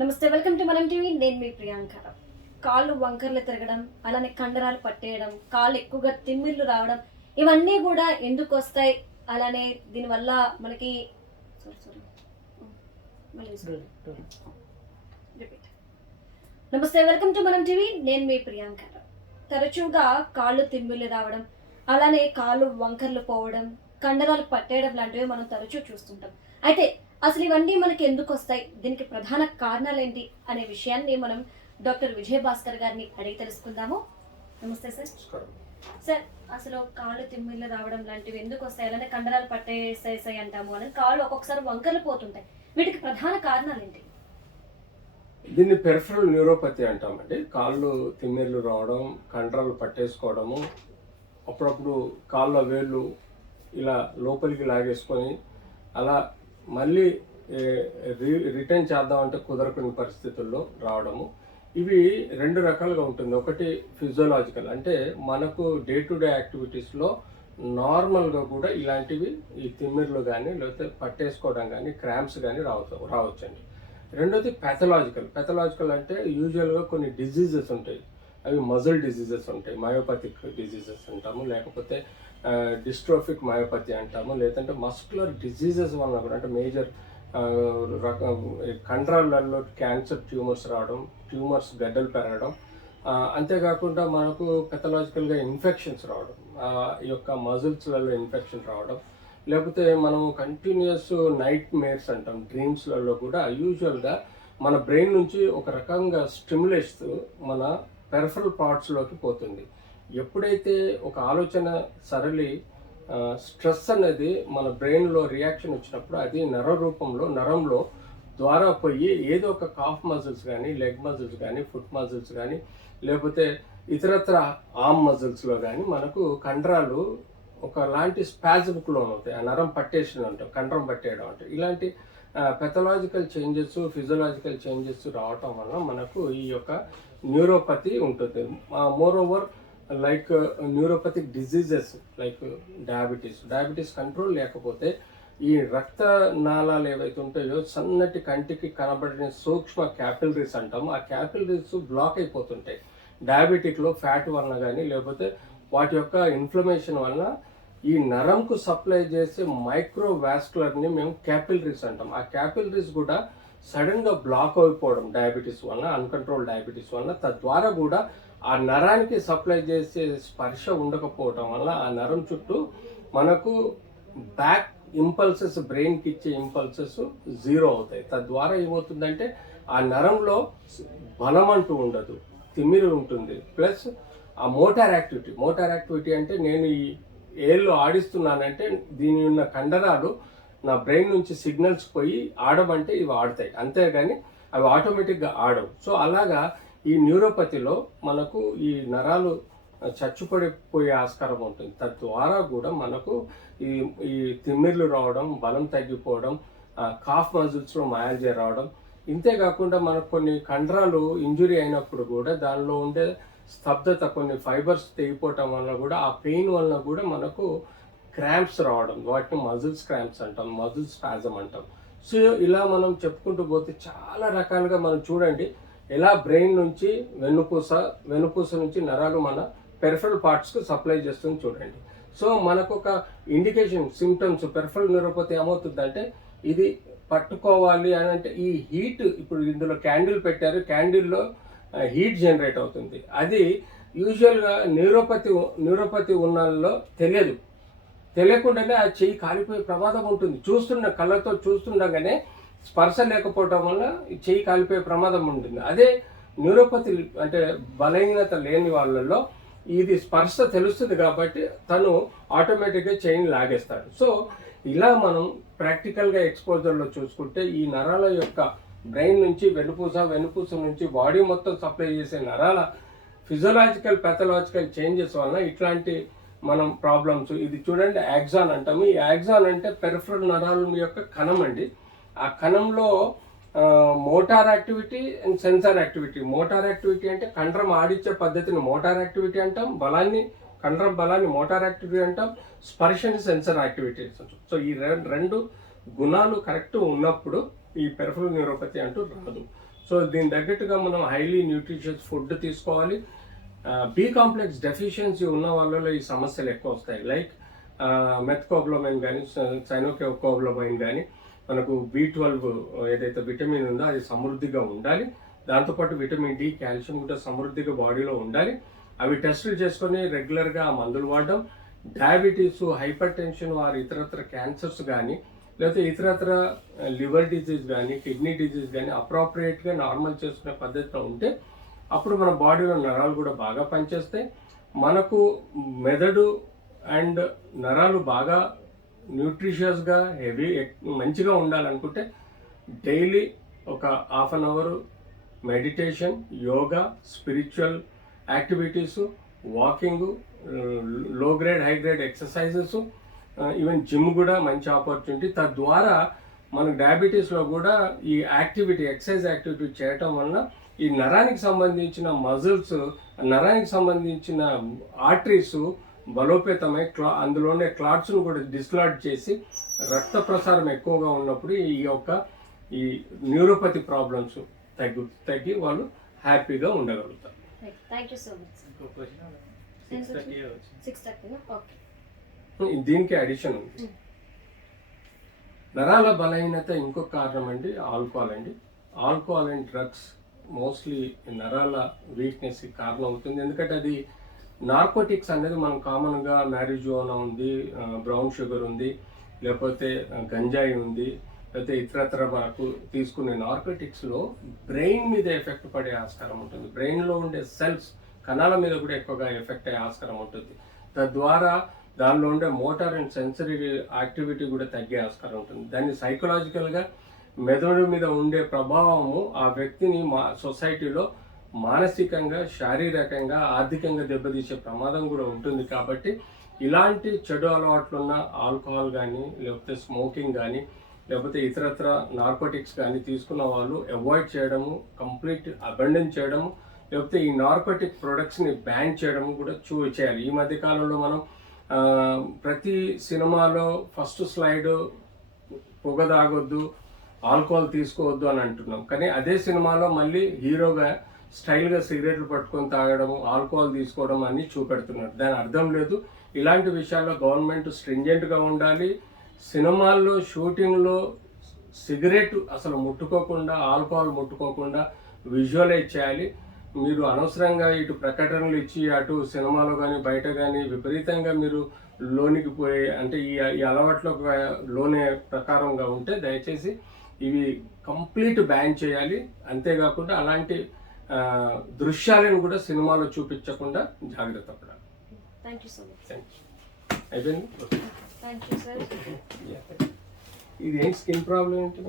నమస్తే, welcome to మనం TV. నేను మీ ప్రియాంక. కాళ్ళు వంకర్లు తిరగడం, అలానే కండరాలు పట్టేయడం, కాళ్ళు ఎక్కువగా తిమ్మిర్లు రావడం, ఇవన్నీ కూడా ఎందుకు వస్తాయి? అలానే దీనివల్ల మనకి రిపీట్. నమస్తే, వెల్కమ్ టు మనం టీవీ. నేను మీ ప్రియాంక. తరచుగా కాళ్ళు తిమ్మిర్లు రావడం, అలానే కాళ్ళు వంకర్లు పోవడం, కండరాలు పట్టేయడం లాంటివి మనం తరచూ చూస్తుంటాం. అయితే అసలు ఇవన్నీ మనకి ఎందుకు వస్తాయి, దీనికి ప్రధాన కారణాలు ఏంటి అనే విషయాన్ని మనం డాక్టర్ విజయభాస్కర్ గారిని అడిగి తెలుసుకుందాము. నమస్తే సార్. సార్, అసలు కాళ్ళు తిమ్మిర్లు రావడం లాంటివి ఎందుకు వస్తాయి, అలానే కండరాలు పట్టేసేసాయి అంటాము, అలానే కాళ్ళు ఒక్కొక్కసారి వంకర్లు పోతుంటాయి, వీటికి ప్రధాన కారణాలు ఏంటి? దీన్ని పెరిఫరల్ న్యూరోపతి అంటామండి. కాళ్ళు తిమ్మిర్లు రావడం, కండరాలు పట్టేసుకోవడము, అప్పుడప్పుడు కాళ్ళ వేళ్ళు ఇలా లోపలికి లాగేసుకొని అలా మళ్ళీ రిటర్న్ చేద్దామంటే కుదరకుని పరిస్థితుల్లో రావడము. ఇవి రెండు రకాలుగా ఉంటుంది. ఒకటి ఫిజియోలాజికల్, అంటే మనకు డే టు డే యాక్టివిటీస్లో నార్మల్గా కూడా ఇలాంటివి ఈ తిమ్మిర్లు కానీ లేకపోతే పట్టేసుకోవడం కానీ క్రాంప్స్ కానీ రావచ్చండి. రెండోది పెథలాజికల్ అంటే యూజువల్గా కొన్ని డిజీజెస్ ఉంటాయి. అవి మజిల్ డిజీజెస్ ఉంటాయి, మయోపతిక్ డిజీజెస్ అంటాము, లేకపోతే డిస్ట్రోఫిక్ మయోపతి అంటాము, లేదంటే మస్కులర్ డిజీజెస్ వలన కూడా, అంటే మేజర్ కండరాలలో క్యాన్సర్ ట్యూమర్స్ రావడం, ట్యూమర్స్ గడ్డలు పెరగడం, అంతేకాకుండా మనకు పెథలాజికల్గా ఇన్ఫెక్షన్స్ రావడం, ఈ యొక్క మజిల్స్లలో ఇన్ఫెక్షన్ రావడం, లేకపోతే మనం కంటిన్యూస్ నైట్ మేర్స్ అంటాం, డ్రీమ్స్లలో కూడా యూజువల్గా మన బ్రెయిన్ నుంచి ఒక రకంగా స్టిమ్యులేట్స్ మన పెరిఫరల్ పార్ట్స్లోకి పోతుంది. ఎప్పుడైతే ఒక ఆలోచన సరళి స్ట్రెస్ అనేది మన బ్రెయిన్లో రియాక్షన్ వచ్చినప్పుడు అది నరంలో ద్వారా పోయి ఏదో ఒక కాఫ్ మజిల్స్ కానీ, లెగ్ మజిల్స్ కానీ, ఫుట్ మజిల్స్ కానీ, లేకపోతే ఇతరత్ర ఆర్మ్ మజిల్స్లో కానీ మనకు కండరాలు ఒకలాంటి స్పాజమ్కి లోన్ అవుతాయి. ఆ నరం పట్టేసిన అంటాం, కండరం పట్టేయడం అంటే. ఇలాంటి పెథలాజికల్ చేంజెస్, ఫిజియోలాజికల్ చేంజెస్ రావటం వల్ల మనకు ఈ యొక్క న్యూరోపతి ఉంటుంది. More over like neuropathic diseases like diabetes control లేకపోతే ఈ రక్త నాళాలు ఏవైతే ఉంటాయో సన్నటి కంటికి కనబడిన సూక్ష్మ క్యాపిలరీస్ అంటాము, ఆ క్యాపిలరీస్ బ్లాక్ అయిపోతుంటాయి. డయాబెటిక్లో ఫ్యాట్ వలన కానీ లేకపోతే వాటి యొక్క ఇన్ఫ్లమేషన్ వలన ఈ నరంకు సప్లై చేసే మైక్రోవాస్కులర్ని మేము క్యాపిలరీస్ అంటాం. ఆ క్యాపిలరీస్ కూడా సడన్గా బ్లాక్ అయిపోవడం డయాబెటీస్ వలన, అన్కంట్రోల్ డయాబెటీస్ వలన, తద్వారా కూడా ఆ నరానికి సప్లై చేసే స్పర్శ ఉండకపోవడం వల్ల ఆ నరం చుట్టూ మనకు బ్యాక్ ఇంపల్సెస్, బ్రెయిన్కి ఇచ్చే ఇంపల్సెస్ జీరో అవుతాయి. తద్వారా ఏమవుతుందంటే ఆ నరంలో బలం అంటూ ఉండదు, తిమ్మిరి ఉంటుంది. ప్లస్ ఆ మోటార్ యాక్టివిటీ అంటే నేను ఈ ఏళ్ళు ఆడిస్తున్నానంటే దీని ఉన్న కండరాలు నా బ్రెయిన్ నుంచి సిగ్నల్స్ పోయి ఆడమంటే ఇవి ఆడతాయి, అంతేగాని అవి ఆటోమేటిక్గా ఆడవు. సో అలాగా ఈ న్యూరోపతిలో మనకు ఈ నరాలు చచ్చుపడిపోయే ఆస్కారం ఉంటుంది. తద్వారా కూడా మనకు ఈ తిమ్మిర్లు రావడం, బలం తగ్గిపోవడం, కాఫ్ మజిల్స్లో మయాల్జియా రావడం, ఇంతేకాకుండా మనకు కొన్ని కండరాలు ఇంజురీ అయినప్పుడు కూడా దానిలో ఉండే స్తబ్దత, కొన్ని ఫైబర్స్ తెగిపోవటం వలన కూడా ఆ పెయిన్ వలన కూడా మనకు క్రాంప్స్ రావడం, వాటిని మజిల్స్ క్రాంప్స్ అంటాం, మజిల్ స్పాజమ్ అంటాం. సో ఇలా మనం చెప్పుకుంటూ పోతే చాలా రకాలుగా మనం చూడండి ఎలా బ్రెయిన్ నుంచి వెన్నుపూస నుంచి నరాలు మన పెరిఫరల్ పార్ట్స్కి సప్లై చేస్తుంది చూడండి. సో మనకు ఒక ఇండికేషన్ సిమ్టమ్స్ పెరిఫరల్ న్యూరోపతి ఏమవుతుందంటే ఇది పట్టుకోవాలి అని అంటే ఈ హీట్, ఇప్పుడు ఇందులో క్యాండిల్ పెట్టారు, క్యాండిల్లో హీట్ జనరేట్ అవుతుంది. అది యూజువల్గా న్యూరోపతి ఉన్నలో తెలియకుండానే ఆ చెయ్యి కాలిపోయే ప్రమాదం ఉంటుంది. కళ్ళతో చూస్తుండగానే స్పర్శ లేకపోవడం వల్ల చెయ్యి కాలిపోయే ప్రమాదం ఉంటుంది. అదే న్యూరోపతి అంటే బలహీనత లేని వాళ్ళలో ఇది స్పర్శ తెలుస్తుంది కాబట్టి తను ఆటోమేటిక్గా చెయ్యిని లాగేస్తాడు. సో ఇలా మనం ప్రాక్టికల్గా ఎక్స్పోజర్లో చూసుకుంటే ఈ నరాల యొక్క బ్రెయిన్ నుంచి వెన్నుపూస నుంచి బాడీ మొత్తం సప్లై చేసే నరాల ఫిజియోలాజికల్, పెథలాజికల్ చేంజెస్ వలన ఇట్లాంటి మనం ప్రాబ్లమ్స్. ఇది చూడండి యాక్సాన్ అంటాము. ఈ యాక్సాన్ అంటే పెరిఫరల్ నరాల యొక్క కణం అండి. ఆ కణంలో motor activity and sensor activity. Motor activity అంటే కండరం ఆడిచ్చే పద్ధతిని మోటార్ యాక్టివిటీ అంటాం, కండరం బలాన్ని మోటార్ యాక్టివిటీ అంటాం, స్పర్శని సెన్సర్ యాక్టివిటీస్ అంటాం. సో ఈ రెండు గుణాలు కరెక్ట్ ఉన్నప్పుడు ఈ పెరిఫరల్ న్యూరోపతి అంటూ రాదు. సో దీని తగ్గట్టుగా మనం హైలీ న్యూట్రిషియస్ ఫుడ్ తీసుకోవాలి. బి కాంప్లెక్స్ డెఫిషియన్సీ ఉన్న వాళ్ళలో ఈ సమస్యలు ఎక్కువ వస్తాయి. లైక్ మెథ్కోబ్లమైన్ కానీ సైనోకోబ్లమైన్ కానీ మనకు B12 ఏదైతే విటమిన్ ఉందో అది సమృద్ధిగా ఉండాలి. దాంతోపాటు విటమిన్ డి, కాల్షియం కూడా సమృద్ధిగా బాడీలో ఉండాలి. అవి టెస్టులు చేసుకొని రెగ్యులర్గా ఆ మందులు వాడడం. డయాబెటీస్, హైపర్ టెన్షన్ వారి ఇతరత్ర క్యాన్సర్స్ కానీ లేకపోతే ఇతరత్ర లివర్ డిజీజ్ కానీ కిడ్నీ డిజీజ్ కానీ అప్రాప్రియేట్గా నార్మల్ చేసుకునే పద్ధతిలో ఉంటే అప్పుడు మన బాడీలో నరాలు కూడా బాగా పనిచేస్తాయి. మనకు మెదడు అండ్ నరాలు బాగా న్యూట్రిషియస్గా మంచిగా ఉండాలనుకుంటే డైలీ ఒక half an hour meditation, yoga, spiritual activities, walking, low grade high grade exercises, even gym కూడా మంచి ఆపర్చునిటీ. తద్వారా మనకు డయాబెటీస్లో కూడా ఈ యాక్టివిటీ, ఎక్సర్సైజ్ యాక్టివిటీ చేయటం వలన ఈ నరానికి సంబంధించిన మజిల్స్, నరానికి సంబంధించిన ఆర్టరీస్ బలోపేతమై అందులోనే క్లాట్స్ను కూడా డిస్లాట్ చేసి రక్త ప్రసారం ఎక్కువగా ఉన్నప్పుడు ఈ న్యూరోపతి ప్రాబ్లమ్స్ తగ్గి వాళ్ళు హ్యాపీగా ఉండగలుగుతారు. Thank you so much. 6:30 okay. దీనికి అడిషన్ ఉంది. నరాల బలహీనత ఇంకొక కారణం అండి ఆల్కహాల్ అండి. ఆల్కహాల్ అండ్ డ్రగ్స్ మోస్ట్లీ నరాల వీక్నెస్కి కారణం అవుతుంది. ఎందుకంటే అది నార్కోటిక్స్ అనేది మనం కామన్గా మ్యారిజువానా ఉంది, బ్రౌన్ షుగర్ ఉంది, లేకపోతే గంజాయి ఉంది, లేకపోతే ఇతరత్ర మనకు తీసుకునే నార్కోటిక్స్లో బ్రెయిన్ మీద ఎఫెక్ట్ పడే ఆస్కారం ఉంటుంది. బ్రెయిన్లో ఉండే సెల్స్, కణాల మీద కూడా ఎక్కువగా ఎఫెక్ట్ అయ్యే ఆస్కారం ఉంటుంది. తద్వారా దానిలో ఉండే మోటార్ అండ్ సెన్సరీ యాక్టివిటీ కూడా తగ్గే ఆస్కారం ఉంటుంది. దాన్ని సైకలాజికల్గా మెదడు మీద ఉండే ప్రభావము ఆ వ్యక్తిని సొసైటీలో మానసికంగా, శారీరకంగా, ఆర్థికంగా దెబ్బతీసే ప్రమాదం కూడా ఉంటుంది. కాబట్టి ఇలాంటి చెడు అలవాట్లున్న ఆల్కహాల్ కానీ లేకపోతే స్మోకింగ్ కానీ లేకపోతే ఇతరత్ర నార్కోటిక్స్ కానీ తీసుకున్న వాళ్ళు అవాయిడ్ చేయడము, కంప్లీట్ అబండన్ చేయడము, లేకపోతే ఈ నార్కోటిక్ ప్రొడక్ట్స్ని బ్యాన్ చేయడము కూడా చేయాలి. ఈ మధ్యకాలంలో మనం ప్రతి సినిమాలో ఫస్ట్ స్లైడ్ పొగ తాగొద్దు, ఆల్కహాల్ తీసుకోవద్దు అని అంటున్నాం. కానీ అదే సినిమాలో మళ్ళీ హీరోగా స్టైల్గా సిగరెట్లు పట్టుకొని తాగడము, ఆల్కహాల్ తీసుకోవడం అన్నీ చూపెడుతున్నారు. దాని అర్థం లేదు. ఇలాంటి విషయాల్లో గవర్నమెంట్ స్ట్రింజెంట్గా ఉండాలి. సినిమాల్లో షూటింగ్లో సిగరెట్ అసలు ముట్టుకోకుండా, ఆల్కహాల్ ముట్టుకోకుండా విజువలైజ్ చేయాలి. మీరు అనవసరంగా ఇటు ప్రకటనలు ఇచ్చి అటు సినిమాలో కానీ బయట కానీ విపరీతంగా మీరు లోనికి పోయే అంటే ఈ అలవాట్లకు లోనే ప్రకారంగా ఉంటే దయచేసి ఇవి కంప్లీట్ బ్యాన్ చేయాలి. అంతేకాకుండా అలాంటి దృశ్యాలను కూడా సినిమాలో చూపించకుండా జాగ్రత్త పడాలి. Thank you so much. అయిపోయింది. Thank you sir. ఇది ఏంటి స్కిన్ ప్రాబ్లం ఏంటి?